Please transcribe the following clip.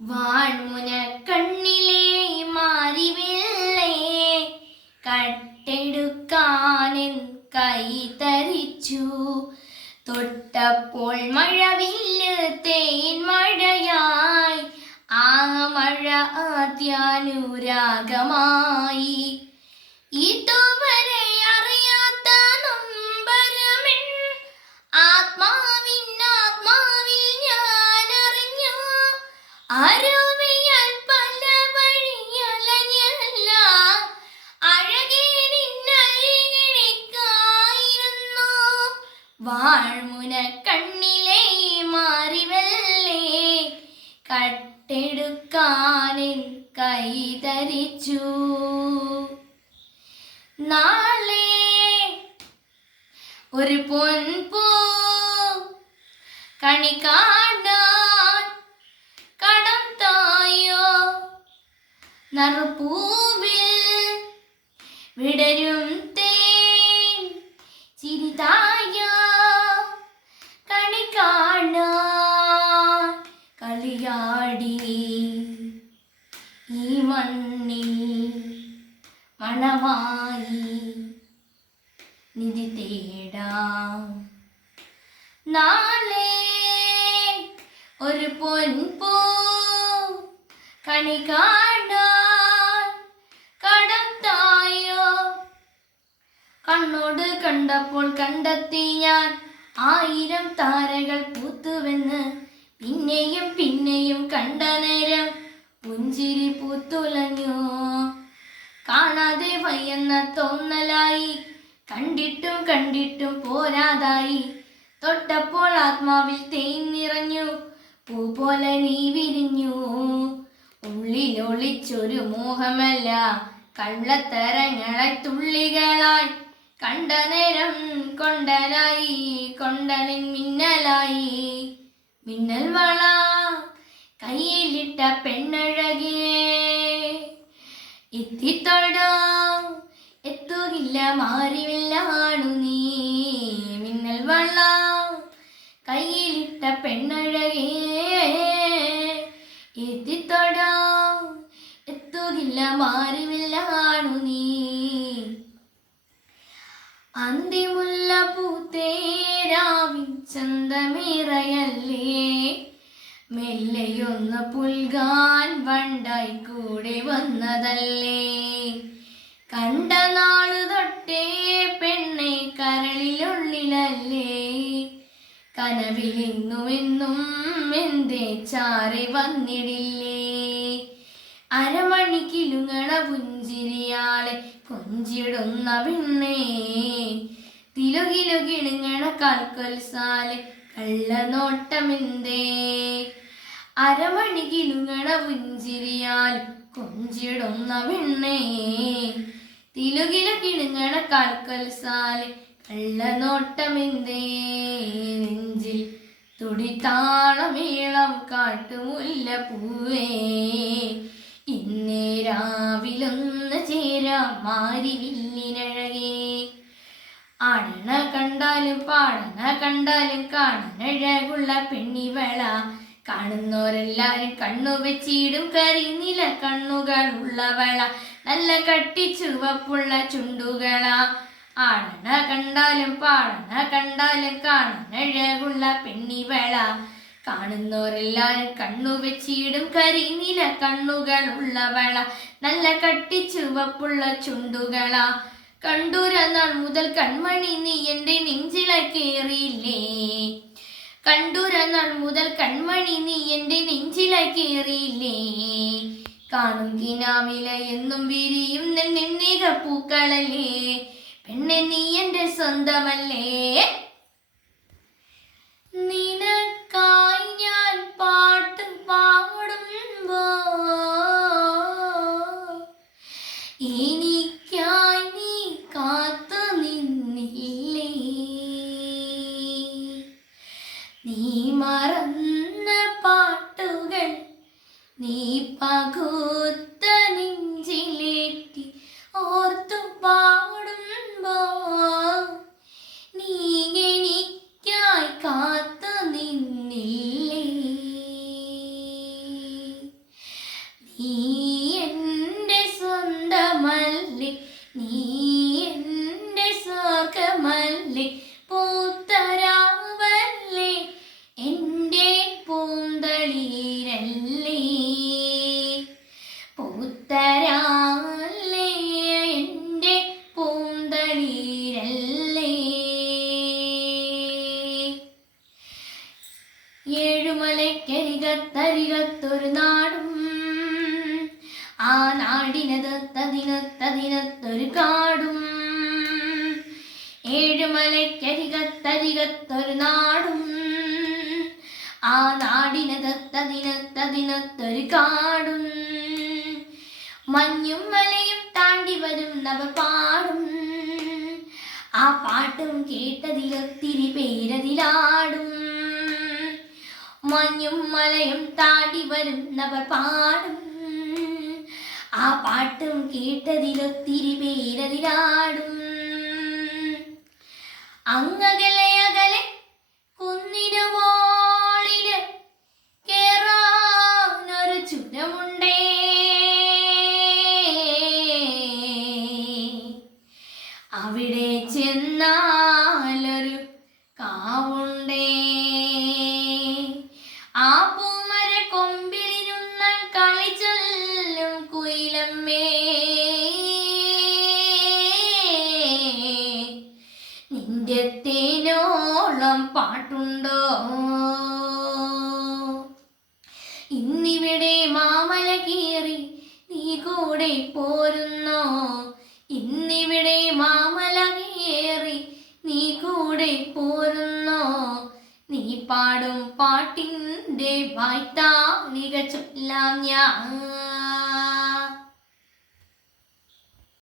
വാൺമുന കണ്ണിലെ മാറിവില്ലേ കൈ തൊട്ടപ്പോൾ മഴവില്ല് തേൻ മഴയായി. ആ മഴ ആദ്യാനുരാഗമായി. ഇതുവരെ വഴിയലഞ്ഞല്ല. അഴകേ വാഴ്മുന കണ്ണിലെ മാറിവല്ലേ. കട്ടെടുക്കാനിൻ കൈ ധരിച്ചു നാളെ ഒരു പൊൻപൂ കണി നറുപൂവിൽ വിടരും തേൻ. ചിരിതായ കണി കാണാൻ കളിയാടി. ഈ മണ്ണിൽ മണമായി നിധി തേടാം. നാളെ ഒരു പൊൻപൂ കണി കാണാൻ കണ്ണോട് കണ്ടപ്പോൾ കണ്ടെത്തി ഞാൻ. ആയിരം താരകൾ പൂത്തുവെന്ന്. പിന്നെയും പിന്നെയും കണ്ട നേരം പുഞ്ചിരി പൂത്തുലഞ്ഞു. കാണാതെ വയ്യെന്ന തോന്നലായി. കണ്ടിട്ടും കണ്ടിട്ടും പോരാതായി. തൊട്ടപ്പോൾ ആത്മാവിൽ തേൻ നിറഞ്ഞു പൂ പോലെ നീ വിരിഞ്ഞു. ഉള്ളിലൊളിച്ചൊരു മോഹമല്ല. കള്ളത്തരങ്ങളെ തുള്ളികളായി. കണ്ട നേരം കൊണ്ടനൻ മിന്നലായി. മിന്നൽ വള കയ്യിലിട്ട പെണ്ണഴകിയേ എത്തിത്തൊടാം എത്തുകില്ല മാറിവില്ലാണു നീ. മിന്നൽ വള കയ്യിലിട്ട പെണ്ണഴകേ. എത്തിത്തൊടാം എത്തുകില്ല മാറിവില്ലാണു നീ. അന്തിമുല്ല പൂത്തേരാവിൻ ചന്തമിറയല്ലേ? മെല്ലയൊന്ന് പുൽകാൻ വണ്ടായി കൂടെ വന്നതല്ലേ? കണ്ട നാൾ തൊട്ടേ പെണ്ണെ കരളിലുള്ളിലല്ലേ? കനവിലിന്നും എന്നും എന്തേ ചാറി വന്നിടില്ലേ? അരമണിക്കിലുങ്ങണ പുഞ്ചിരിയാളെ കൊഞ്ചിടുന്ന പെണ്ണേ തിലുകിലുകിണുങ്ങണ കാൽക്കൊൽസാലെ കള്ളനോട്ടമെന്തേ. അരമണികിലുങ്ങണ പുഞ്ചിരിയാൽ കൊഞ്ചിടുന്ന പെണ്ണേ തിലുകിലുകിളുങ്ങണ കാൽക്കൊൽസാലെ കള്ളനോട്ടമെന്തേ. നെഞ്ചിൽ തുടിത്താളമേളം കാട്ടുമുല്ല പൂവേ മാരി വില്ലിനഴകേ കണ്ടാലും പാടന കണ്ടാലും കാണനഴകുള്ള പെണ്ണിവള. കാണുന്നോരെല്ലാരും കണ്ണു വെച്ചിടും കരിനില കണ്ണുകൾ ഉള്ളവള. നല്ല കട്ടി ചുവപ്പുള്ള ചുണ്ടുകള. ആണന കണ്ടാലും പാടന കണ്ടാലും കാണനഴകുള്ള പെണ്ണിവള. കാണുന്നോരെല്ലാരും കണ്ണു വെച്ചിടും. കരിനില കണ്ണുകൾ ഉള്ളവള നല്ല കട്ടിച്ചുവപ്പുള്ള ചുണ്ടുകളാ. ചുണ്ടുകള കണ്ടൂരന്നാൾ മുതൽ കൺമണി നീ എന്റെ നെഞ്ചിലെ കേറിയില്ലേ? കണ്ടൂരന്നാൾ മുതൽ കൺമണി നീ എന്റെ നെഞ്ചിലെ കേറിയില്ലേ? കാണും കിനാവില എന്നും വിരിയും നിന്നേക പൂക്കളല്ലേ? പെണ്ണെ നീ എന്റെ സ്വന്തമല്ലേ? നീ മറന്ന പാട്ടുകൾ നീ പകുത്ത നെഞ്ചിലേറ്റി ഓർത്തു പാടുമ്പോ നീ എനിക്കായി കാത്തു നിന്നില്ലേ? നീ എന്റെ സ്വന്തമല്ലേ? നീ ഏഴുമലക്കരികത്തരികത്തൊരു നാടും ആ നാടിനകത്തതിനത്തതിനത്തൊരു കാടും. ഏഴുമലയ്ക്കരികത്തരികത്തൊരു നാടും ആ നാടിനകത്തതിനത്തതിനത്തൊരു കാടും. മഞ്ഞും മലയും താണ്ടി വരും നവ പാടും ആ പാട്ടും കേട്ടതിലൊത്തിരി പേരതിലാടും. മഞ്ഞും മലയും താണ്ടി വരുന്നവർ പാടും. ആ പാട്ടും കേട്ടതിലൊത്തിരി പേരതിലാടും അങ്ങകലെ അകലെ കുന്നിനു തേനോളം പാട്ടുണ്ടോ? ഇന്നിവിടെ മാമല കീറി നീ കൂടെ പോരുന്നോ? ഇന്നിവിടെ മാമല കീറി നീ കൂടെ പോരുന്നോ? നീ പാടും പാട്ടിന്റെ വായ്ത്താ ചൊല്ലാം ഞാൻ.